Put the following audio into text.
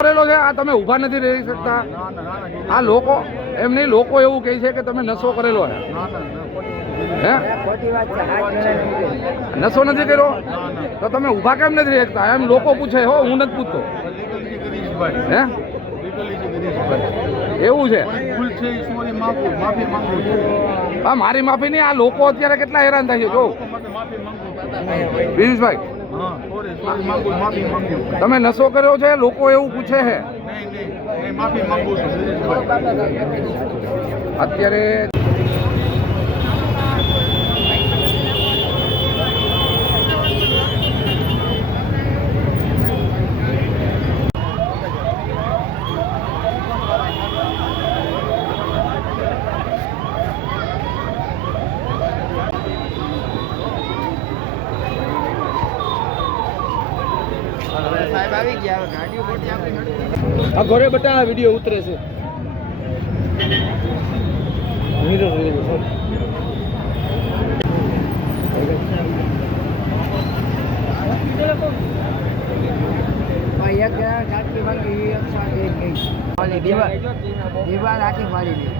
કરેલો છે આ તમે ઊભા નથી રહી શકતા આ લોકો એમ નહીં લોકો એવું કહે છે કે તમે નશો કરેલો છે હે નશો નથી કર્યો તો તમે ઊભા કેમ નથી રહી શકતા એમ લોકો પૂછે હો હું નથી પૂછતો હે એવું છે હા મારી માફી નહીં આ લોકો અત્યારે કેટલા હેરાન થાય છે જો પિયુષભાઈ તમે નશો કર્યો છે લોકો એવું પૂછે છે અત્યારે આ ઘરે બટા વિડીયો ઉતરે છે દીવાલ આખી મારી